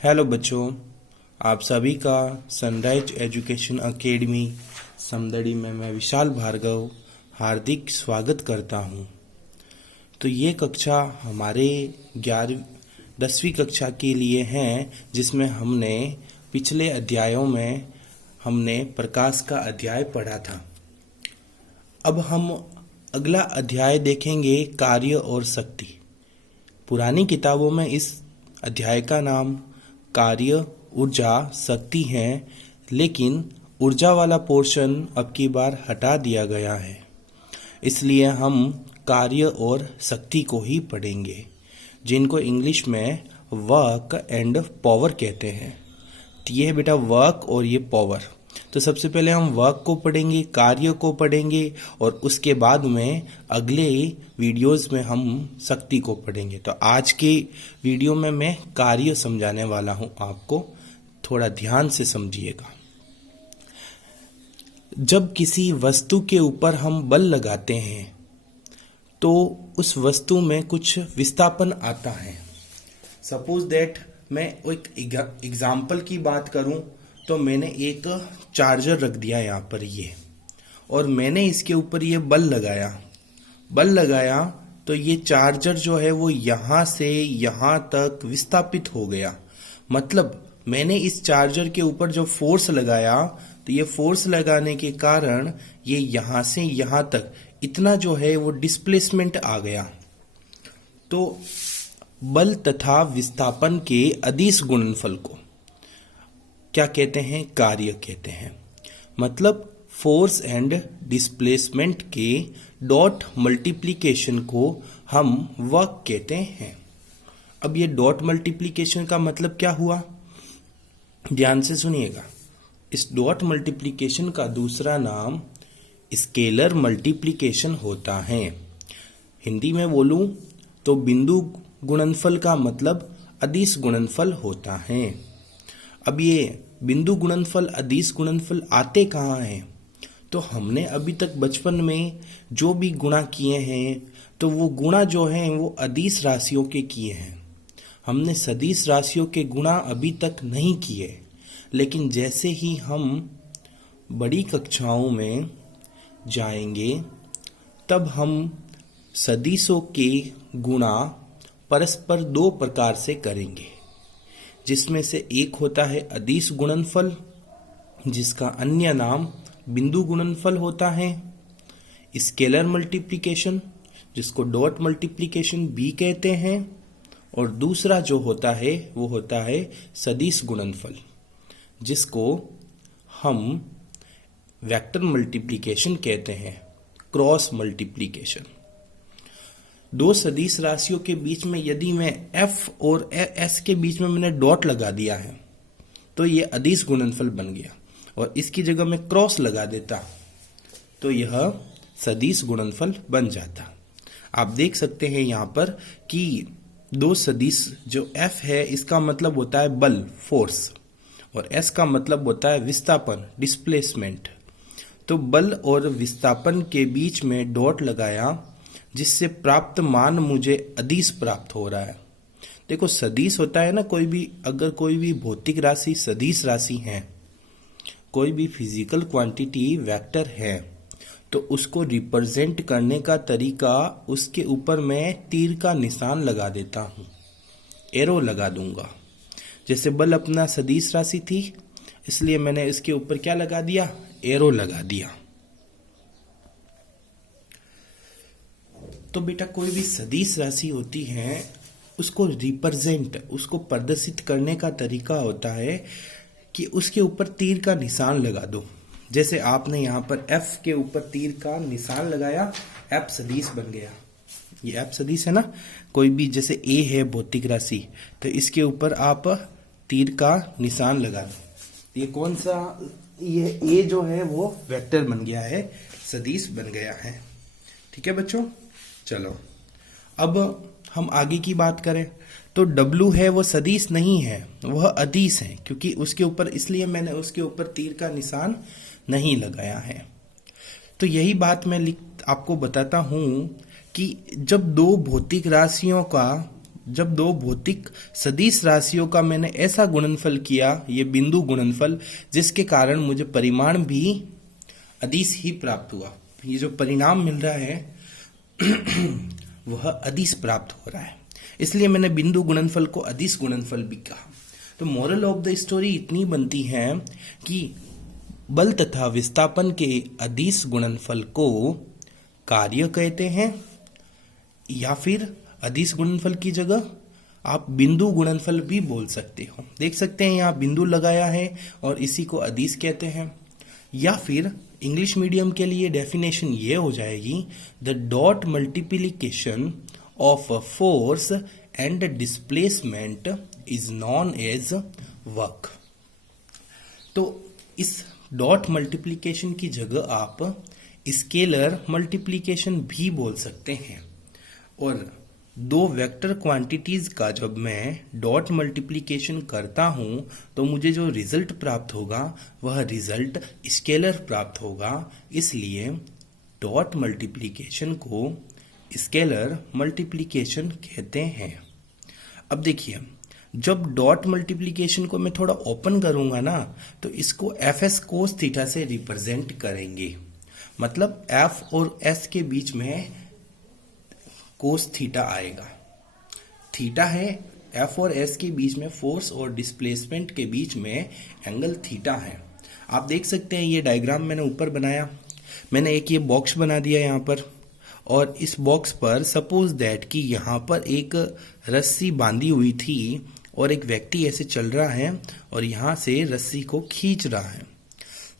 Hello बच्चों, आप सभी का सनराइज एजुकेशन एकेडमी समदड़ी में मैं विशाल भार्गव हार्दिक स्वागत करता हूं। तो ये कक्षा हमारे 10वीं कक्षा के लिए है, जिसमें हमने पिछले अध्यायों में हमने प्रकाश का अध्याय पढ़ा था। अब हम अगला अध्याय देखेंगे, कार्य और शक्ति। पुरानी किताबों में इस अध्याय का नाम कार्य, ऊर्जा, शक्ति है, लेकिन ऊर्जा वाला पोर्शन अब की बार हटा दिया गया है। इसलिए हम कार्य और शक्ति को ही पढ़ेंगे, जिनको इंग्लिश में वर्क एंड पावर कहते हैं। तो ये है बेटा वर्क और ये पावर। तो सबसे पहले हम वर्क को पढ़ेंगे, कार्य को पढ़ेंगे, और उसके बाद में अगले वीडियोस में हम शक्ति को पढ़ेंगे। तो आज के वीडियो में मैं कार्य समझाने वाला हूं आपको, थोड़ा ध्यान से समझिएगा। जब किसी वस्तु के ऊपर हम बल लगाते हैं तो उस वस्तु में कुछ विस्थापन आता है। सपोज दैट मैं एक एग्जाम्पल की बात करूं तो मैंने एक चार्जर रख दिया यहाँ पर ये, और मैंने इसके ऊपर ये बल लगाया तो ये चार्जर जो है वो यहाँ से यहाँ तक विस्थापित हो गया। मतलब मैंने इस चार्जर के ऊपर जो फोर्स लगाया, तो ये फोर्स लगाने के कारण ये यहाँ से यहाँ तक इतना जो है वो डिस्प्लेसमेंट आ गया। तो बल तथा विस्थापन के अदिश गुणनफल को क्या कहते हैं? कार्य कहते हैं। मतलब फोर्स एंड डिस्प्लेसमेंट के डॉट मल्टीप्लिकेशन को हम वर्क कहते हैं। अब ये डॉट मल्टीप्लिकेशन का मतलब क्या हुआ, ध्यान से सुनिएगा। इस डॉट मल्टीप्लिकेशन का दूसरा नाम स्केलर मल्टीप्लिकेशन होता है। हिंदी में बोलूं तो बिंदु गुणनफल का मतलब अदिश गुणनफल होता है। अब ये बिंदु गुणनफल, अदिश गुणनफल आते कहाँ हैं? तो हमने अभी तक बचपन में जो भी गुणा किए हैं, तो वो गुणा जो हैं वो अदिश राशियों के किए हैं। हमने सदिश राशियों के गुणा अभी तक नहीं किए। लेकिन जैसे ही हम बड़ी कक्षाओं में जाएंगे तब हम सदिशों के गुणा परस्पर दो प्रकार से करेंगे, जिसमें से एक होता है अदिश गुणनफल, जिसका अन्य नाम बिंदु गुणनफल होता है, स्केलर मल्टीप्लिकेशन, जिसको डॉट मल्टीप्लिकेशन भी कहते हैं, और दूसरा जो होता है वो होता है सदिश गुणनफल, जिसको हम वेक्टर मल्टीप्लिकेशन कहते हैं, क्रॉस मल्टीप्लिकेशन। दो सदिश राशियों के बीच में यदि मैं f और s के बीच में मैंने डॉट लगा दिया है तो ये अदिश गुणनफल बन गया, और इसकी जगह मैं क्रॉस लगा देता तो यह सदिश गुणनफल बन जाता। आप देख सकते हैं यहाँ पर कि दो सदिश, जो f है इसका मतलब होता है बल, फोर्स, और s का मतलब होता है विस्थापन, डिस्प्लेसमेंट। तो बल और विस्थापन के बीच में डॉट लगाया, जिससे प्राप्त मान मुझे अदिश प्राप्त हो रहा है। देखो सदिश होता है ना, अगर कोई भी भौतिक राशि सदिश राशि है, कोई भी फिजिकल क्वांटिटी वेक्टर है, तो उसको रिप्रेजेंट करने का तरीका, उसके ऊपर मैं तीर का निशान लगा देता हूं, एरो लगा दूंगा। जैसे बल अपना सदिश राशि थी, इसलिए मैंने इसके ऊपर क्या लगा दिया, एरो लगा दिया। तो बेटा कोई भी सदिश राशि होती है, उसको रिप्रेजेंट, उसको प्रदर्शित करने का तरीका होता है कि उसके ऊपर तीर का निशान लगा दो। जैसे आपने यहाँ पर f के ऊपर तीर का निशान लगाया, f सदिश बन गया। ये f सदिश है ना, कोई भी जैसे a है भौतिक राशि, तो इसके ऊपर आप तीर का निशान लगा दो। ये कौन सा, ये a जो है वो वेक्टर बन गया है, सदिश बन गया है। ठीक है बच्चों, चलो अब हम आगे की बात करें तो W है वो सदिश नहीं है, वह अदिश है, क्योंकि उसके ऊपर, इसलिए मैंने उसके ऊपर तीर का निशान नहीं लगाया है। तो यही बात मैं आपको बताता हूं कि जब दो भौतिक राशियों का जब दो भौतिक सदिश राशियों का मैंने ऐसा गुणनफल किया, ये बिंदु गुणनफल, जिसके कारण मुझे परिमाण भी अदिश ही प्राप्त हुआ। ये जो परिणाम मिल रहा है वह अदिश प्राप्त हो रहा है, इसलिए मैंने बिंदु गुणनफल को अदिश गुणनफल भी कहा। तो मोरल ऑफ द स्टोरी इतनी बनती है कि बल तथा विस्थापन के अदिश गुणनफल को कार्य कहते हैं, या फिर अदिश गुणनफल की जगह आप बिंदु गुणनफल भी बोल सकते हो। देख सकते हैं यहाँ बिंदु लगाया है और इसी को अदिश कहते हैं। या फिर इंग्लिश मीडियम के लिए डेफिनेशन ये हो जाएगी, the dot multiplication of force and displacement is known as work. तो इस डॉट मल्टीप्लिकेशन की जगह आप स्केलर मल्टीप्लिकेशन भी बोल सकते हैं। और दो वेक्टर क्वांटिटीज का जब मैं डॉट मल्टीप्लिकेशन करता हूं तो मुझे जो रिजल्ट प्राप्त होगा वह रिजल्ट स्केलर प्राप्त होगा, इसलिए डॉट मल्टीप्लिकेशन को स्केलर मल्टीप्लिकेशन कहते हैं। अब देखिए, जब डॉट मल्टीप्लिकेशन को मैं थोड़ा ओपन करूंगा ना, तो इसको एफ एस कोस थीटा से रिप्रेजेंट करेंगे। मतलब एफ और एस के बीच में कोस थीटा आएगा। थीटा है एफ और एस के बीच में, फोर्स और डिस्प्लेसमेंट के बीच में एंगल थीटा है। आप देख सकते हैं ये डायग्राम मैंने ऊपर बनाया, मैंने एक ये बॉक्स बना दिया यहाँ पर, और इस बॉक्स पर सपोज दैट कि यहाँ पर एक रस्सी बांधी हुई थी और एक व्यक्ति ऐसे चल रहा है और यहाँ से रस्सी को खींच रहा है।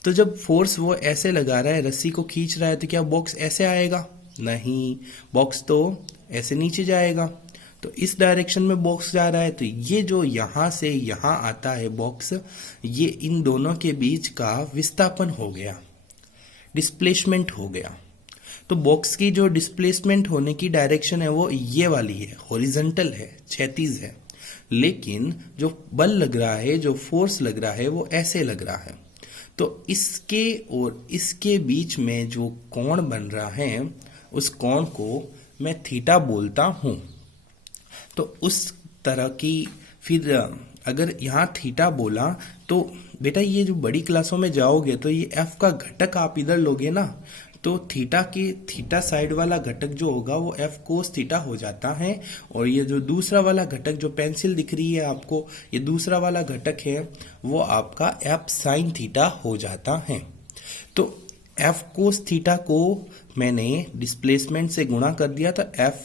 तो जब फोर्स वो ऐसे लगा रहा है, रस्सी को खींच रहा है, तो क्या बॉक्स ऐसे आएगा? नहीं, बॉक्स तो ऐसे नीचे जाएगा। तो इस डायरेक्शन में बॉक्स जा रहा है, तो ये जो यहाँ से यहाँ आता है बॉक्स, ये इन दोनों के बीच का विस्थापन हो गया, डिस्प्लेसमेंट हो गया। तो बॉक्स की जो डिस्प्लेसमेंट होने की डायरेक्शन है वो ये वाली है, हॉरिजॉन्टल है, क्षैतिज है। लेकिन जो बल लग रहा है, जो फोर्स लग रहा है, वो ऐसे लग रहा है। तो इसके और इसके बीच में जो कोण बन रहा है, उस कोण को मैं थीटा बोलता हूं। तो उस तरह की, फिर अगर यहाँ थीटा बोला तो बेटा ये जो बड़ी क्लासों में जाओगे तो ये एफ का घटक आप इधर लोगे ना, तो थीटा के थीटा साइड वाला घटक जो होगा वो एफ कोस थीटा हो जाता है। और ये जो दूसरा वाला घटक जो पेंसिल दिख रही है आपको, ये दूसरा वाला घटक है, वो आपका एफ साइन थीटा हो जाता है। तो एफ कोस थीटा को मैंने डिस्प्लेसमेंट से गुणा कर दिया, तो F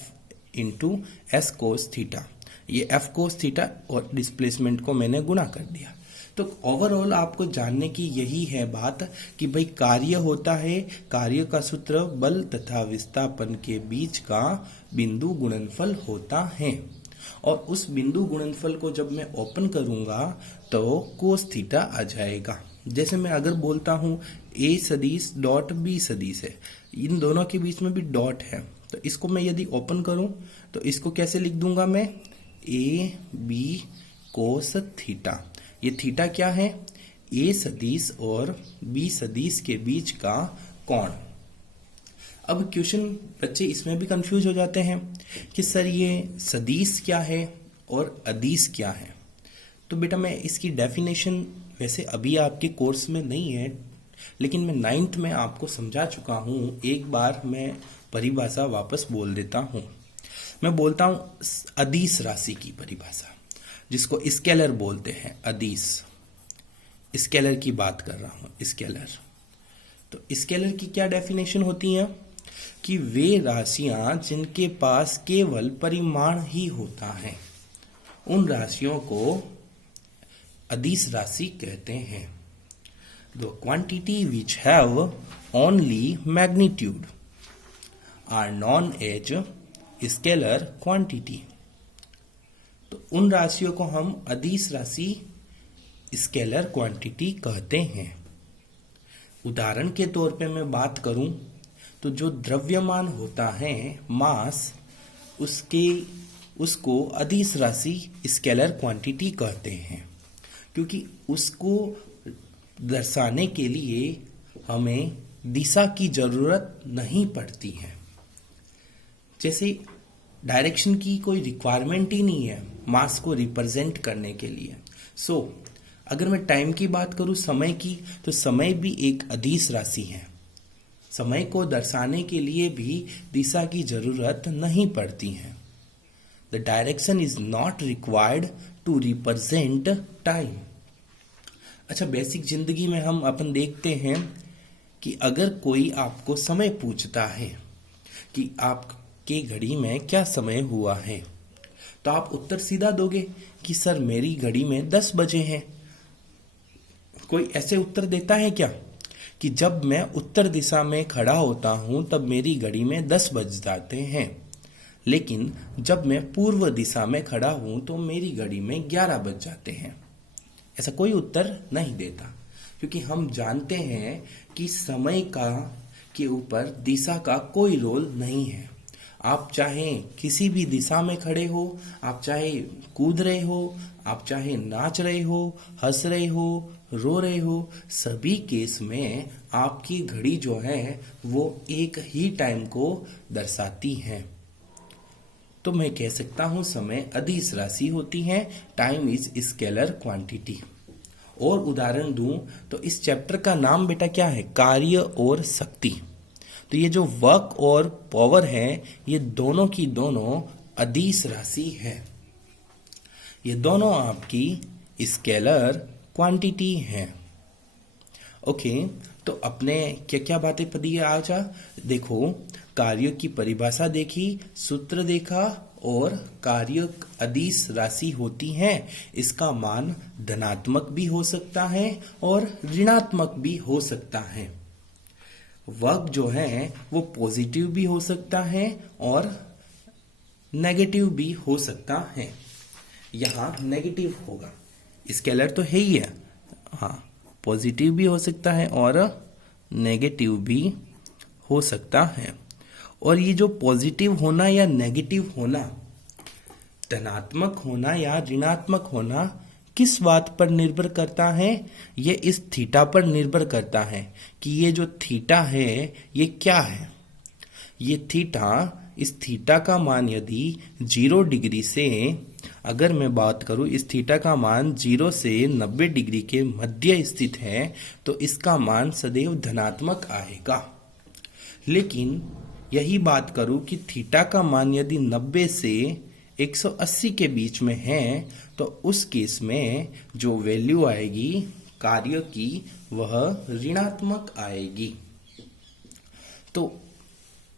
into S cos theta, ये एफ कोस थीटा और डिस्प्लेसमेंट को मैंने गुणा कर दिया। तो ओवरऑल आपको जानने की यही है बात कि भाई कार्य होता है, कार्य का सूत्र बल तथा विस्थापन के बीच का बिंदु गुणनफल होता है। और उस बिंदु गुणनफल को जब मैं ओपन करूंगा तो कोस थीटा आ जाएगा। जैसे मैं अगर बोलता हूं ए सदिश डॉट बी सदिश है, इन दोनों के बीच में भी डॉट है, तो इसको मैं यदि ओपन करूं तो इसको कैसे लिख दूंगा मैं, ए बी कोस थीटा। ये थीटा क्या है, ए सदिश और बी सदिश के बीच का कोण। अब क्वेश्चन बच्चे इसमें भी कंफ्यूज हो जाते हैं कि सर ये सदिश क्या है और अदिश क्या है। तो बेटा मैं इसकी डेफिनेशन वैसे अभी आपके कोर्स में नहीं है, लेकिन मैं 9th में आपको समझा चुका हूं। एक बार मैं परिभाषा वापस बोल देता हूं। मैं बोलता हूं अदिश राशि की परिभाषा, जिसको स्केलर बोलते हैं, अदिश। स्केलर की बात कर रहा हूं, स्केलर। तो स्केलर की क्या डेफिनेशन होती है कि वे राशियां जिनके पास केवल परिमाण ही होता है, उन राशियों को अदिश राशि कहते हैं। The quantity which have only magnitude are known as scalar quantity। तो उन राशियों को हम अदिश राशि, स्केलर क्वांटिटी कहते हैं। उदाहरण के तौर पे मैं बात करूं तो जो द्रव्यमान होता है, मास, उसको अदिश राशि, स्केलर क्वांटिटी कहते हैं, क्योंकि उसको दर्शाने के लिए हमें दिशा की जरूरत नहीं पड़ती है। जैसे डायरेक्शन की कोई रिक्वायरमेंट ही नहीं है मास को रिप्रेजेंट करने के लिए। सो अगर मैं टाइम की बात करूं, समय की, तो समय भी एक अदिश राशि है। समय को दर्शाने के लिए भी दिशा की जरूरत नहीं पड़ती है। The direction is not required to represent time. अच्छा, बेसिक जिंदगी में हम अपन देखते हैं कि अगर कोई आपको समय पूछता है कि आपके घड़ी में क्या समय हुआ है, तो आप उत्तर सीधा दोगे कि सर मेरी घड़ी में 10 बजे हैं। कोई ऐसे उत्तर देता है क्या कि जब मैं उत्तर दिशा में खड़ा होता हूं तब मेरी घड़ी में 10 बज जाते हैं, लेकिन जब मैं पूर्व दिशा में खड़ा हूं तो मेरी घड़ी में 11 बज जाते हैं? ऐसा कोई उत्तर नहीं देता, क्योंकि हम जानते हैं कि समय का के ऊपर दिशा का कोई रोल नहीं है। आप चाहे किसी भी दिशा में खड़े हो, आप चाहे कूद रहे हो, आप चाहे नाच रहे हो, हंस रहे हो, रो रहे हो, सभी केस में आपकी घड़ी जो है वो एक ही टाइम को दर्शाती है। तो मैं कह सकता हूं समय अदिश राशि होती है। Time is scalar quantity. और उदाहरण दूं तो इस चैप्टर का नाम बेटा क्या है? कार्य और शक्ति। तो ये जो वर्क और पावर है, ये दोनों की दोनों अदिश राशि है। ये दोनों आपकी स्केलर क्वांटिटी है। ओके, तो अपने क्या क्या बातें पढ़ी आज? देखो, कार्य की परिभाषा देखी, सूत्र देखा, और कार्य अदिश राशि होती है। इसका मान धनात्मक भी हो सकता है और ऋणात्मक भी हो सकता है। वर्क जो है वो पॉजिटिव भी हो सकता है और नेगेटिव भी हो सकता है। यहां नेगेटिव होगा, स्केलर तो है ही है। हाँ, पॉजिटिव भी हो सकता है और नेगेटिव भी हो सकता है। और ये जो पॉजिटिव होना या नेगेटिव होना, धनात्मक होना या ऋणात्मक होना, किस बात पर निर्भर करता है? ये इस थीटा पर निर्भर करता है कि ये जो थीटा है ये क्या है। ये थीटा, इस थीटा का मान यदि 0 डिग्री से, अगर मैं बात करूं इस थीटा का मान 0 से 90 डिग्री के मध्य स्थित है, तो इसका मान सदैव धनात्मक आएगा। लेकिन यही बात करूं कि थीटा का मान यदि 90 से 180 के बीच में है, तो उस केस में जो वैल्यू आएगी कार्य की वह ऋणात्मक आएगी। तो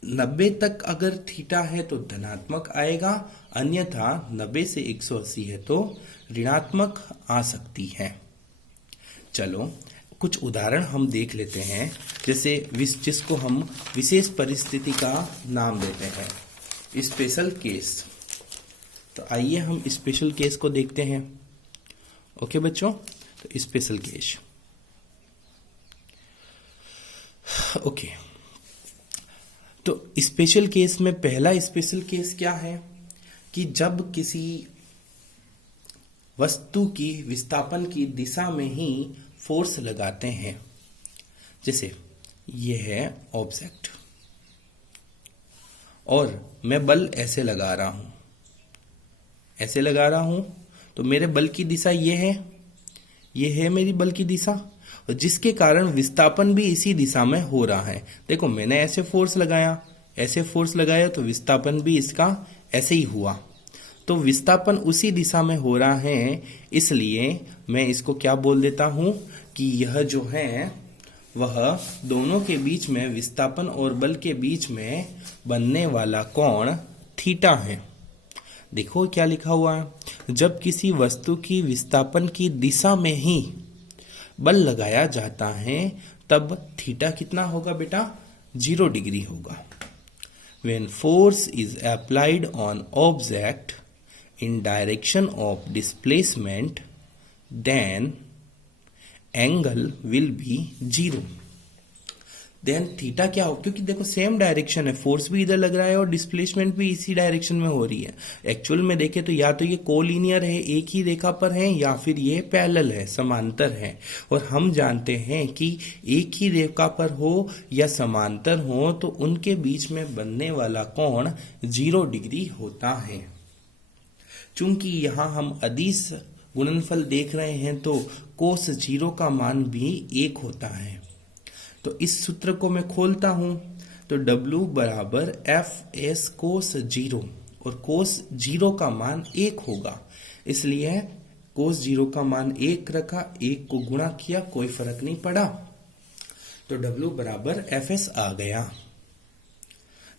90 तक अगर थीटा है तो धनात्मक आएगा, अन्यथा 90 से 180 है तो ऋणात्मक आ सकती है। चलो कुछ उदाहरण हम देख लेते हैं, जैसे जिसको हम विशेष परिस्थिति का नाम देते हैं, स्पेशल केस। तो आइए हम स्पेशल केस को देखते हैं। ओके बच्चों, तो स्पेशल केस। ओके, तो स्पेशल केस में पहला स्पेशल केस क्या है कि जब किसी वस्तु की विस्थापन की दिशा में ही फोर्स लगाते हैं। जैसे ये है ऑब्जेक्ट और मैं बल ऐसे लगा रहा हूं, ऐसे लगा रहा हूं, तो मेरे बल की दिशा ये है मेरी बल की दिशा, और जिसके कारण विस्थापन भी इसी दिशा में हो रहा है। देखो, मैंने ऐसे फोर्स लगाया तो विस्थापन भी इसका ऐसे ही हुआ। तो विस्थापन उसी दिशा में हो रहा है, इसलिए मैं इसको क्या बोल देता हूं कि यह जो है वह दोनों के बीच में, विस्थापन और बल के बीच में बनने वाला कोण थीटा है। देखो क्या लिखा हुआ है, जब किसी वस्तु की विस्थापन की दिशा में ही बल लगाया जाता है तब थीटा कितना होगा बेटा? 0 डिग्री होगा। When force is applied on object in direction of displacement, then angle will be 0. Then theta क्या हो, क्योंकि देखो सेम डायरेक्शन है, फोर्स भी इधर लग रहा है और डिस्प्लेसमेंट भी इसी डायरेक्शन में हो रही है। एक्चुअल में देखें तो या तो ये कोलिनियर है, एक ही रेखा पर है, या फिर ये पैरेलल है, समांतर है। और हम जानते हैं कि एक ही रेखा पर हो या समांतर हो तो उनके बीच में बनने वाला कोण 0 डिग्री होता है। चूंकि यहाँ हम अदिश गुणनफल देख रहे हैं तो कोस 0 का मान भी 1 होता है। तो इस सूत्र को मैं खोलता हूं तो W बराबर एफ एस कोस 0, और कोस 0 का मान 1 होगा, इसलिए कोस 0 का मान 1 रखा, 1 को गुणा किया, कोई फर्क नहीं पड़ा, तो W बराबर एफ एस आ गया।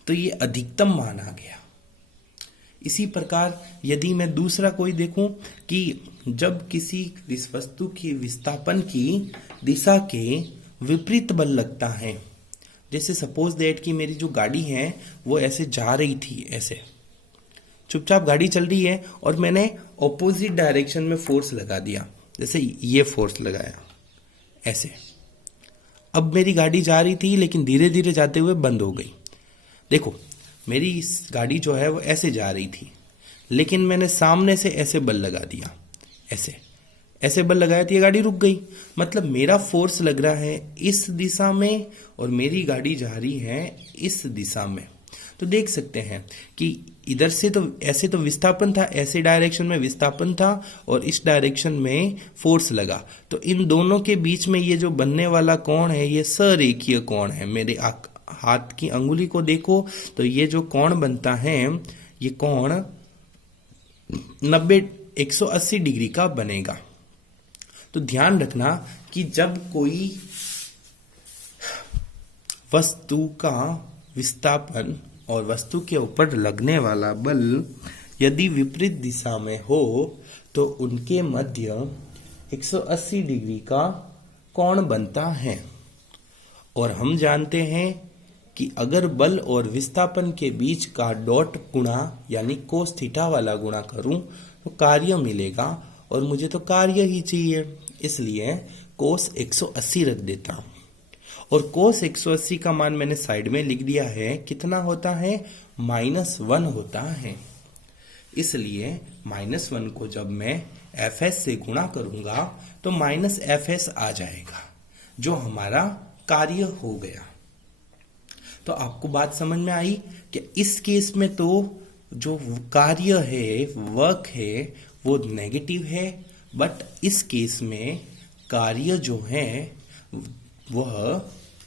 तो ये अधिकतम मान आ गया। इसी प्रकार यदि मैं दूसरा कोई देखूं कि जब किसी वस्तु की विस्थापन की दिशा के विपरीत बल लगता है, जैसे सपोज दैट कि मेरी जो गाड़ी है वो ऐसे जा रही थी, ऐसे चुपचाप गाड़ी चल रही है और मैंने ऑपोजिट डायरेक्शन में फोर्स लगा दिया, जैसे ये फोर्स लगाया ऐसे। अब मेरी गाड़ी जा रही थी लेकिन धीरे धीरे जाते हुए बंद हो गई। देखो मेरी इस गाड़ी जो है वो ऐसे जा रही थी, लेकिन मैंने सामने से ऐसे बल लगा दिया, ऐसे बल लगाया तो ये गाड़ी रुक गई। मतलब मेरा फोर्स लग रहा है इस दिशा में और मेरी गाड़ी जा रही है इस दिशा में। तो देख सकते हैं कि इधर से तो ऐसे तो विस्थापन था, ऐसे डायरेक्शन में विस्थापन था और इस डायरेक्शन में फोर्स लगा, तो इन दोनों के बीच में ये जो बनने वाला कोण है ये सरेखीय कोण है। मेरे हाथ की अंगुली को देखो तो ये जो कोण बनता है ये कोण 180 डिग्री का बनेगा। तो ध्यान रखना कि जब कोई वस्तु का विस्थापन और वस्तु के ऊपर लगने वाला बल यदि विपरीत दिशा में हो तो उनके मध्य 180 डिग्री का कोण बनता है। और हम जानते हैं कि अगर बल और विस्थापन के बीच का डॉट गुणा यानी कोस थीटा वाला गुणा करूं तो कार्य मिलेगा, और मुझे तो कार्य ही चाहिए, इसलिए कोस 180 रख देता हूं। और कोस 180 का मान मैंने साइड में लिख दिया है, कितना होता है -1 होता है। इसलिए -1 को जब मैं एफएस से गुणा करूंगा तो -एफएस आ जाएगा, जो हमारा कार्य हो गया। तो आपको बात समझ में आई कि इस केस में तो जो कार्य है, वर्क है, वो नेगेटिव है, बट इस केस में कार्य जो है वह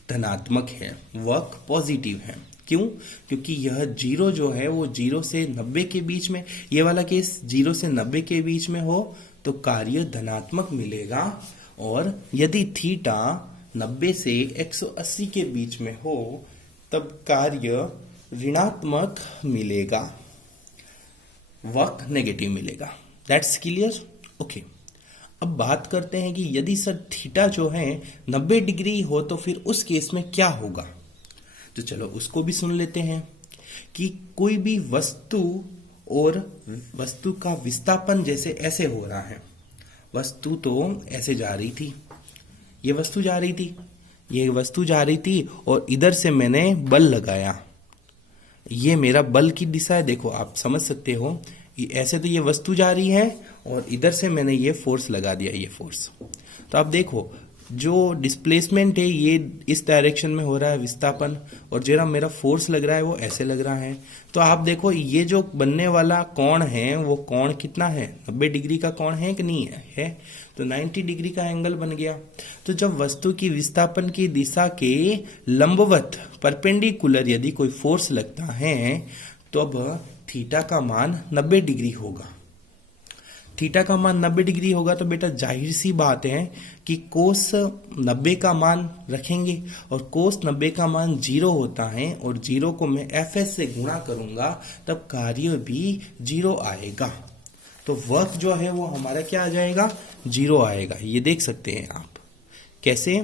धनात्मक है, वर्क पॉजिटिव है। क्यों? क्योंकि यह 0 जो है वो 0 से 90 के बीच में, ये वाला केस 0 से 90 के बीच में हो तो कार्य धनात्मक मिलेगा, और यदि थीटा 90 से 180 के बीच में हो तब कार्य ऋणात्मक मिलेगा, वर्क नेगेटिव मिलेगा। That's clear? ओके। अब बात करते हैं कि यदि सर थीटा जो है 90 डिग्री हो तो फिर उस केस में क्या होगा। तो चलो उसको भी सुन लेते हैं कि कोई भी वस्तु और वस्तु का विस्थापन जैसे ऐसे हो रहा है, वस्तु तो ऐसे जा रही थी, ये वस्तु जा रही थी, ये वस्तु जा रही थी और इधर से मैंने बल लगाया, ये मेरा बल की दिशा है। देखो आप समझ सकते हो, ऐसे तो ये वस्तु जा रही है और इधर से मैंने ये फोर्स लगा दिया, ये फोर्स। तो आप देखो जो डिस्प्लेसमेंट है ये इस डायरेक्शन में हो रहा है विस्थापन, और जो मेरा फोर्स लग रहा है वो ऐसे लग रहा है। तो आप देखो ये जो बनने वाला कोण है वो कोण कितना है, 90 डिग्री का कोण है कि नहीं है? तो 90 डिग्री का एंगल बन गया। तो जब वस्तु की विस्थापन की दिशा के लंबवत परपेंडिकुलर यदि कोई फोर्स लगता है तो अब थीटा का मान 90 डिग्री होगा। थीटा का मान 90 डिग्री होगा तो बेटा जाहिर सी बात है कि कोस 90 का मान रखेंगे, और कोस 90 का मान 0 होता है, और 0 को मैं एफएस से गुणा करूंगा तब कार्य भी 0 आएगा। तो वर्क जो है वो हमारा क्या आ जाएगा, 0 आएगा। ये देख सकते हैं आप कैसे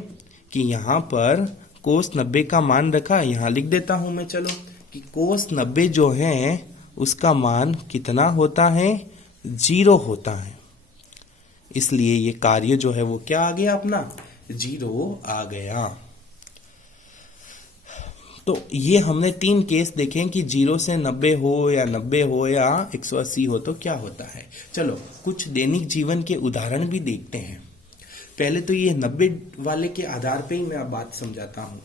कि यहाँ पर कोस 90 का मान रखा, यहाँ लिख देता हूं मैं, चलो कि कोस 90 जो है उसका मान कितना होता है, 0 होता है। इसलिए ये कार्य जो है वो क्या आ गया अपना, 0 आ गया। तो ये हमने 3 केस देखे कि 0 से 90 हो या 90 हो या 180 हो तो क्या होता है। चलो कुछ दैनिक जीवन के उदाहरण भी देखते हैं। पहले तो ये 90 वाले के आधार पे ही मैं बात समझाता हूं।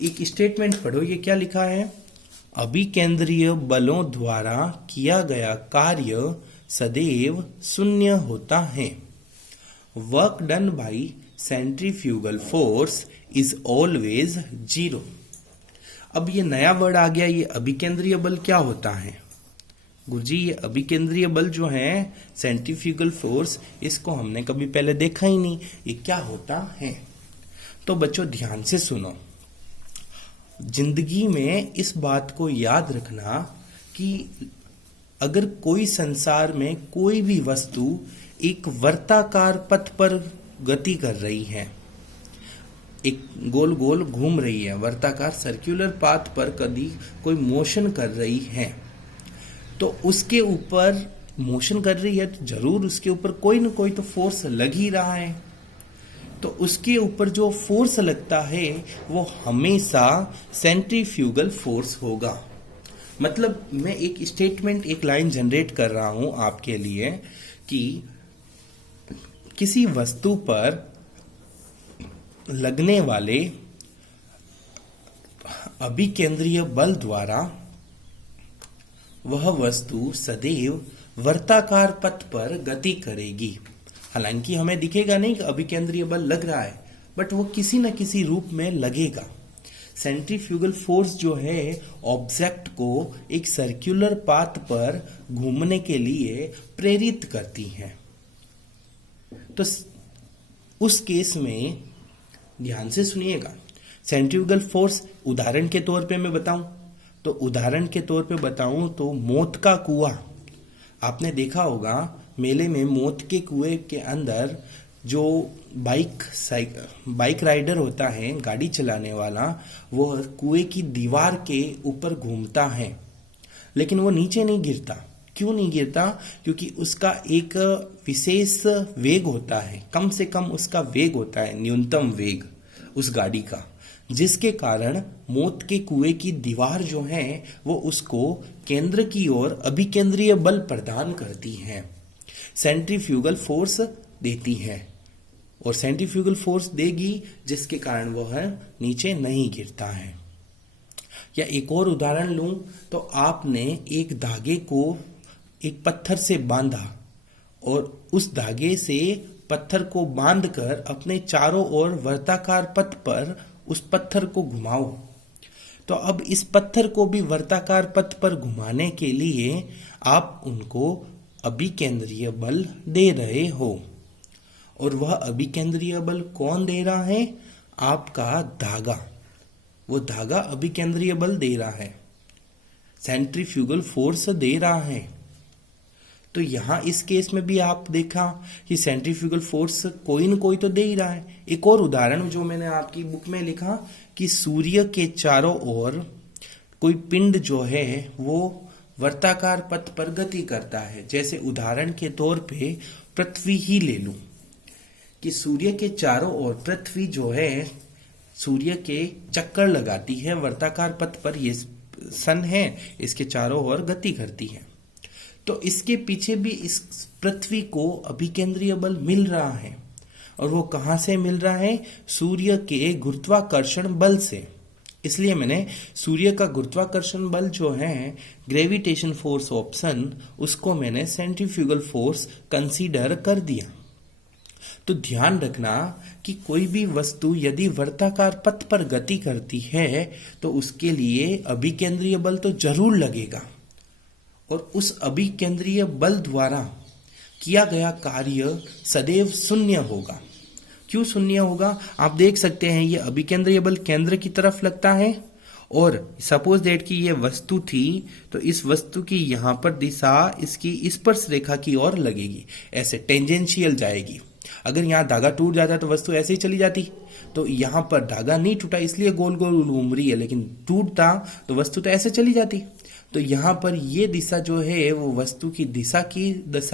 एक स्टेटमेंट पढ़ो, ये क्या लिखा है? अभिकेंद्रीय बलों द्वारा किया गया कार्य सदैव शून्य होता है। Work done by centrifugal force is always 0। अब ये नया वर्ड आ गया, ये अभिकेंद्रीय बल क्या होता है? गुरुजी ये अभिकेंद्रीय बल जो है सेंट्रीफ्यूगल फोर्स, इसको हमने कभी पहले देखा ही नहीं, ये क्या होता है? तो बच्चों ध्यान से सुनो। जिंदगी में इस बात को याद रखना कि अगर कोई संसार में कोई भी वस्तु एक वर्ताकार पथ पर गति कर रही है, एक गोल गोल घूम रही है, वर्ताकार सर्कुलर पाथ पर कभी कोई मोशन कर रही है, तो उसके ऊपर मोशन कर रही है तो जरूर उसके ऊपर कोई ना कोई तो फोर्स लग ही रहा है। तो उसके ऊपर जो फोर्स लगता है वो हमेशा सेंट्रीफ्यूगल फोर्स होगा। मतलब मैं एक स्टेटमेंट, एक लाइन जनरेट कर रहा हूं आपके लिए कि किसी वस्तु पर लगने वाले अभिकेंद्रीय बल द्वारा वह वस्तु सदैव वर्ताकार पथ पर गति करेगी। हालांकि हमें दिखेगा नहीं कि अभिकेंद्रीय बल लग रहा है, बट वो किसी न किसी रूप में लगेगा। सेंट्रीफ्यूगल फोर्स जो है ऑब्जेक्ट को एक सर्कुलर पाथ पर घूमने के लिए प्रेरित करती है। तो उस केस में ध्यान से सुनिएगा, सेंट्रीफ्यूगल फोर्स उदाहरण के तौर पे मैं बताऊं तो उदाहरण के तौर पे बताऊं तो मौत का कुआं आपने देखा होगा। मेले में मौत के कुएं के अंदर जो बाइक राइडर होता है, गाड़ी चलाने वाला, वो कुएं की दीवार के ऊपर घूमता है, लेकिन वो नीचे नहीं गिरता। क्यों नहीं गिरता? क्योंकि उसका एक विशेष वेग होता है, कम से कम उसका वेग होता है, न्यूनतम वेग उस गाड़ी का, जिसके कारण मौत के कुएं की दीवार जो है वो उसको केंद्र की ओर अभिकेंद्रीय बल प्रदान करती है, सेंट्रीफ्यूगल फोर्स देती है, और सेंट्रीफ्यूगल फोर्स देगी जिसके कारण वह नीचे नहीं गिरता है। या एक और उदाहरण लूं तो आपने एक धागे को एक पत्थर से बांधा और उस धागे से पत्थर को बांधकर अपने चारों ओर वर्ताकार पथ पर उस पत्थर को घुमाओ। तो अब इस पत्थर को भी वर्ताकार पथ पर घुमाने के लिए आप उनको अभिकेंद्रीय बल दे रहे हो, और वह अभिकेंद्रीय बल कौन दे रहा है? आपका धागा। वो धागा अभिकेंद्रीय बल दे रहा है, सेंट्रीफ्यूगल फोर्स दे रहा है। तो यहां इस केस में भी आप देखा कि सेंट्रीफ्यूगल फोर्स कोई न कोई तो दे ही रहा है। एक और उदाहरण जो मैंने आपकी बुक में लिखा कि सूर्य के चारों ओर कोई पिंड जो है वो वर्ताकार पथ पर गति करता है। जैसे उदाहरण के तौर पे पृथ्वी ही ले लूं कि सूर्य के चारों ओर पृथ्वी जो है सूर्य के चक्कर लगाती है वर्ताकार पथ पर, ये सन है, इसके चारों ओर गति करती है। तो इसके पीछे भी इस पृथ्वी को अभिकेंद्रीय बल मिल रहा है, और वो कहां से मिल रहा है? सूर्य के गुरुत्वाकर्षण बल से। इसलिए मैंने सूर्य का गुरुत्वाकर्षण बल जो है ग्रेविटेशन फोर्स ऑप्शन, उसको मैंने सेंट्रीफ्यूगल फोर्स कंसीडर कर दिया। तो ध्यान रखना कि कोई भी वस्तु यदि वर्ताकार पथ पर गति करती है तो उसके लिए अभिकेंद्रीय बल तो जरूर लगेगा, और उस अभिकेंद्रीय बल द्वारा किया गया कार्य सदैव शून्य होगा। क्यों शून्य होगा? आप देख सकते हैं ये अभिकेंद्रीय बल केंद्र की तरफ लगता है, और सपोज दैट कि ये वस्तु थी तो इस वस्तु की यहां पर दिशा इसकी स्पर्श रेखा की ओर लगेगी, ऐसे टेंजेंशियल जाएगी। अगर यहाँ धागा टूट जाता तो वस्तु ऐसे ही चली जाती, तो यहाँ पर धागा नहीं टूटा इसलिए गोल गोल घूम रही है, लेकिन टूटता तो वस्तु तो ऐसे चली जाती। तो यहाँ पर ये दिशा जो है वो वस्तु की दिशा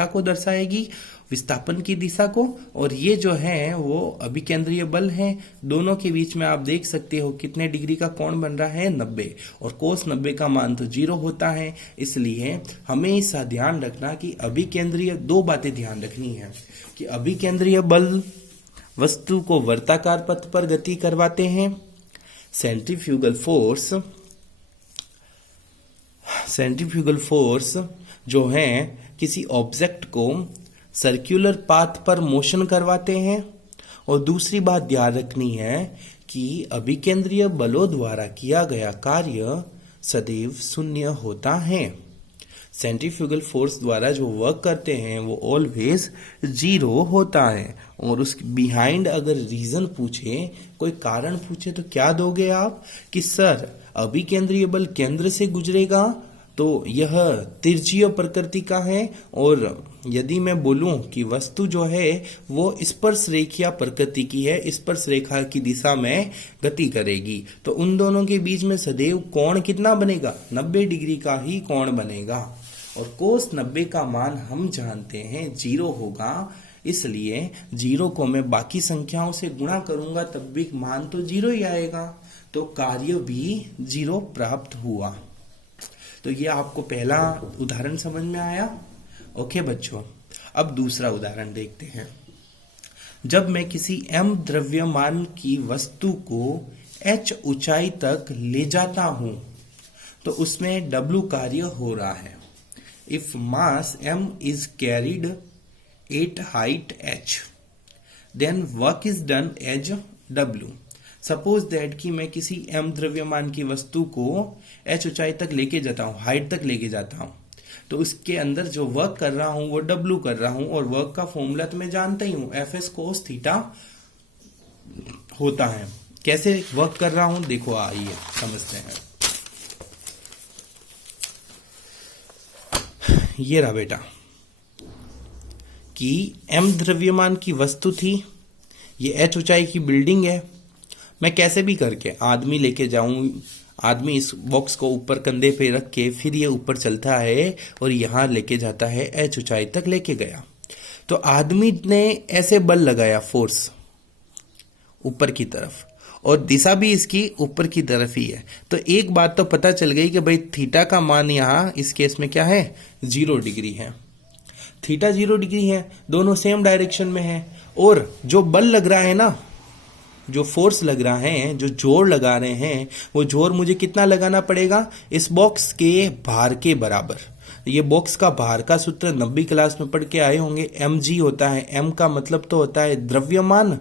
को दर्शाएगी, विस्थापन की दिशा को, और ये जो है वो अभिकेंद्रीय बल है। दोनों के बीच में आप देख सकते हो कितने डिग्री का कोण बन रहा है, 90, और कोस 90 का मान तो 0 होता है। इसलिए हमेशा ध्यान रखना कि अभिकेंद्रीय, दो बातें ध्यान रखनी है कि अभिकेंद्रीय बल वस्तु को वर्ताकार पथ पर गति करवाते हैं। सेंट्रीफ्यूगल फोर्स जो है किसी ऑब्जेक्ट को सर्कुलर पाथ पर मोशन करवाते हैं। और दूसरी बात ध्यान रखनी है कि अभिकेंद्रीय बलों द्वारा किया गया कार्य सदैव शून्य होता है। सेंट्रीफ्यूगल फोर्स द्वारा जो वर्क करते हैं वो ऑलवेज 0 होता है। और उस बिहाइंड अगर रीजन पूछे, कोई कारण पूछे, तो क्या दोगे आप कि सर अभिकेंद्रीय बल केंद्र से गुजरेगा तो यह तिरछीय प्रकृति का है, और यदि मैं बोलूं कि वस्तु जो है वो स्पर्श रेखीय प्रकृति की है, स्पर्श रेखा की दिशा में गति करेगी, तो उन दोनों के बीच में सदैव कोण कितना बनेगा, 90 डिग्री का ही कोण बनेगा। और कोस 90 का मान हम जानते हैं 0 होगा, इसलिए 0 को मैं बाकी संख्याओं से गुणा करूंगा तब भी मान तो 0 ही आएगा, तो कार्य भी 0 प्राप्त हुआ। तो ये आपको पहला उदाहरण समझ में आया। ओके बच्चों, अब दूसरा उदाहरण देखते हैं। जब मैं किसी m द्रव्यमान की वस्तु को h ऊंचाई तक ले जाता हूं तो उसमें w कार्य हो रहा है। If mass m is carried at height h, then work is done as w। Suppose that कि मैं किसी m द्रव्यमान की वस्तु को h ऊंचाई तक लेके जाता हूं, हाइट तक लेके जाता हूं, तो उसके अंदर जो वर्क कर रहा हूं वो w कर रहा हूं, और वर्क का फॉर्मूला तो मैं जानता ही हूं, Fs cos थीटा होता है। कैसे वर्क कर रहा हूं देखो, आइए समझते हैं। ये रहा बेटा कि m द्रव्यमान की वस्तु थी, ये h ऊंचाई की बिल्डिंग है। मैं कैसे भी करके आदमी लेके जाऊं, आदमी इस बॉक्स को ऊपर कंधे पे रख के फिर ये ऊपर चलता है और यहां लेके जाता है, h ऊंचाई तक लेके गया। तो आदमी ने ऐसे बल लगाया, फोर्स ऊपर की तरफ, और दिशा भी इसकी ऊपर की तरफ ही है। तो एक बात तो पता चल गई कि भाई थीटा का मान यहां इस केस में क्या है, 0 डिग्री है। थीटा 0 डिग्री है, दोनों सेम डायरेक्शन में है। और जो बल लग रहा है ना, जो फोर्स लग रहा है, जो जोर लगा रहे हैं, वो जोर मुझे कितना लगाना पड़ेगा, इस बॉक्स के भार के बराबर। ये बॉक्स का भार का सूत्र 90 क्लास में पढ़ के आए होंगे, mg होता है। m का मतलब तो होता है द्रव्यमान,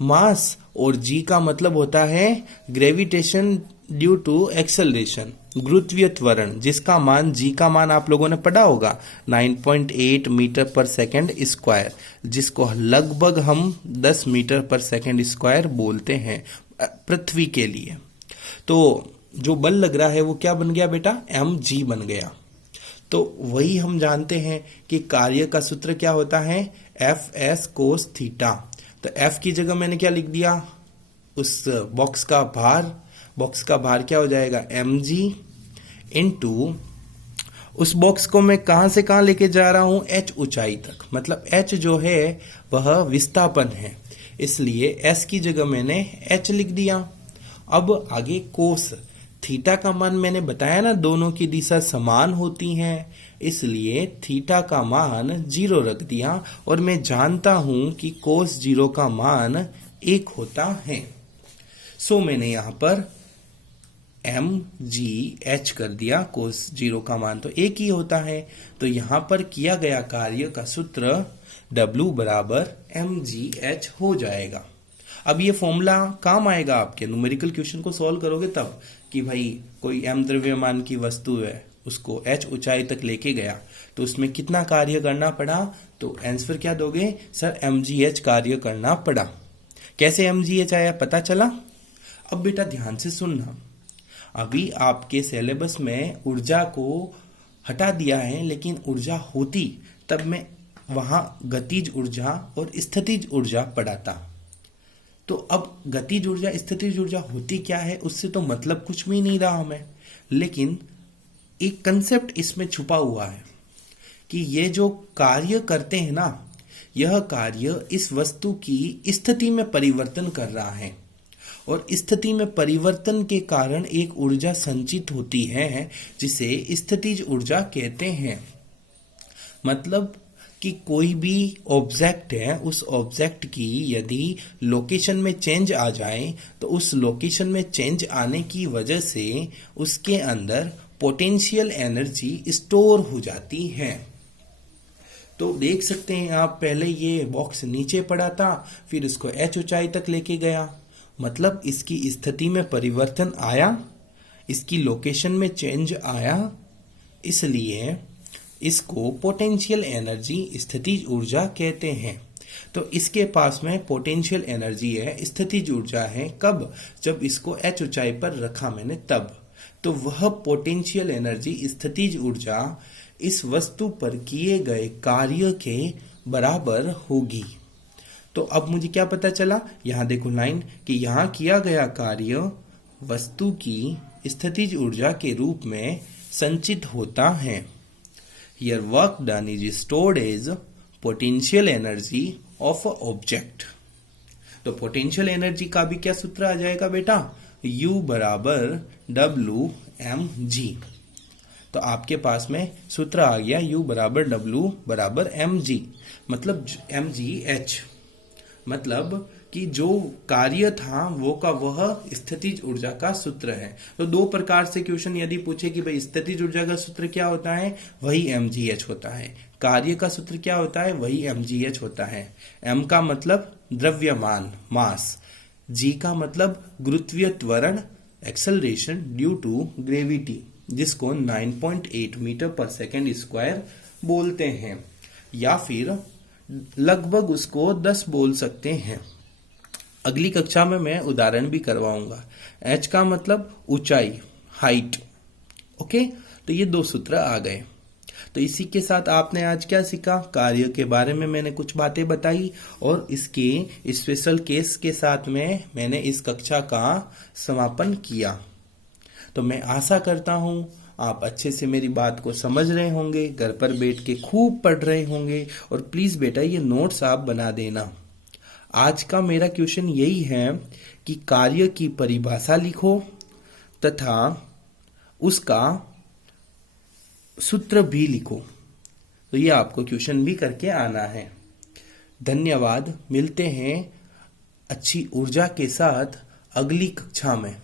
मास, और g का मतलब होता है ग्रेविटेशन ड्यू टू एक्सेलरेशन, गुरुत्वीय त्वरण, जिसका मान g का मान आप लोगों ने पढ़ा होगा 9.8 मीटर पर सेकंड स्क्वायर, जिसको लगभग हम 10 मीटर पर सेकंड स्क्वायर बोलते हैं पृथ्वी के लिए। तो जो बल लग रहा है वो क्या बन गया बेटा, mg बन गया। तो वही हम जानते हैं कि कार्य का सूत्र क्या होता है, Fs cos थीटा। तो F की जगह मैंने क्या लिख दिया, उस बॉक्स का भार, बॉक्स का भार क्या हो जाएगा, mg इनटू उस बॉक्स को मैं कहां से कहां लेके जा रहा हूं, h ऊंचाई तक, मतलब h जो है वह विस्थापन है, इसलिए s की जगह मैंने h लिख दिया। अब आगे कोस थीटा का मान मैंने बताया ना, दोनों की दिशा समान होती है, इसलिए थीटा का मान 0 रख दिया, और मैं जानता हूं कि कोस 0 का मान 1 होता है। सो मैंने यहां पर mgh कर दिया, कोस 0 का मान तो 1 ही होता है। तो यहां पर किया गया कार्य का सूत्र W बराबर mgh हो जाएगा। अब ये फॉर्मूला काम आएगा आपके न्यूमेरिकल क्वेश्चन को सॉल्व करोगे तब, कि भाई कोई m द्रव्यमान की वस्तु है, उसको h ऊंचाई तक लेके गया तो उसमें कितना कार्य करना पड़ा, तो आंसर क्या दोगे, सर mgh कार्य करना पड़ा। कैसे mgh आया पता चला। अब बेटा ध्यान से सुनना, अभी आपके सिलेबस में ऊर्जा को हटा दिया है, लेकिन ऊर्जा होती तब मैं वहां गतिज ऊर्जा और स्थितिज ऊर्जा पढ़ाता। तो अब गतिज ऊर्जा स्थितिज ऊर्जा होती क्या है, उससे तो मतलब कुछ भी नहीं रहा हमें, लेकिन एक कंसेप्ट इसमें छुपा हुआ है कि ये जो कार्य करते हैं ना, यह कार्य इस वस्तु की स्थिति में परिवर्तन कर रहा है और स्थिति में परिवर्तन के कारण एक ऊर्जा संचित होती है जिसे स्थितिज ऊर्जा कहते हैं। मतलब कि कोई भी ऑब्जेक्ट है, उस ऑब्जेक्ट की यदि लोकेशन में चेंज आ जाए तो उस लोकेशन में चेंज आने की वजह से उसके अंदर पोटेंशियल एनर्जी स्टोर हो जाती है। तो देख सकते हैं आप, पहले ये बॉक्स नीचे पड़ा था, फिर इसको h ऊंचाई तक लेके गया, मतलब इसकी स्थिति में परिवर्तन आया, इसकी लोकेशन में चेंज आया, इसलिए इसको पोटेंशियल एनर्जी स्थितिज ऊर्जा कहते हैं। तो इसके पास में पोटेंशियल एनर्जी है, स्थितिज ऊर्जा है, कब? जब इसको h ऊंचाई पर रखा मैंने तब। तो वह पोटेंशियल एनर्जी स्थितिज ऊर्जा इस वस्तु पर किए गए कार्य के बराबर होगी। तो अब मुझे क्या पता चला, यहाँ देखो लाइन, कि यहाँ किया गया कार्य वस्तु की स्थितिज ऊर्जा के रूप में संचित होता है। Here work done is stored as potential energy of a object। तो पोटेंशियल एनर्जी का भी क्या सूत्र आ जाएगा बेटा? U बराबर WmG। तो आपके पास में सूत्र आ गया U बराबर W बराबर mg, मतलब mgh, मतलब कि जो कार्य था वो का वह स्थितिज ऊर्जा का सूत्र है। तो दो प्रकार से क्वेश्चन यदि पूछे कि भाई स्थितिज ऊर्जा का सूत्र क्या होता है, वही mgh होता है। कार्य का सूत्र क्या होता है, वही mgh होता है। m का मतलब द्रव्यमान मास, g का मतलब गुरुत्वीय त्वरण एक्सेलरेशन ड्यू टू ग्रेविटी, जिसको 9.8 मीटर पर सेकेंड स्क्वायर बोलते हैं, या फिर लगभग उसको 10 बोल सकते हैं। अगली कक्षा में मैं उदाहरण भी करवाऊंगा। h का मतलब ऊंचाई, हाइट। ओके, तो ये दो सूत्र आ गए। तो इसी के साथ आपने आज क्या सीखा, कार्य के बारे में मैंने कुछ बातें बताई और इसके स्पेशल केस के साथ में मैंने इस कक्षा का समापन किया। तो मैं आशा करता हूं आप अच्छे से मेरी बात को समझ रहे होंगे, घर पर बैठ के खूब पढ़ रहे होंगे, और प्लीज बेटा ये नोट्स आप बना देना। आज का मेरा क्वेश्चन यही है कि कार्य की परिभाषा लिखो तथा उसका सूत्र भी लिखो। तो ये आपको क्वेश्चन भी करके आना है। धन्यवाद, मिलते हैं अच्छी ऊर्जा के साथ अगली कक्षा में।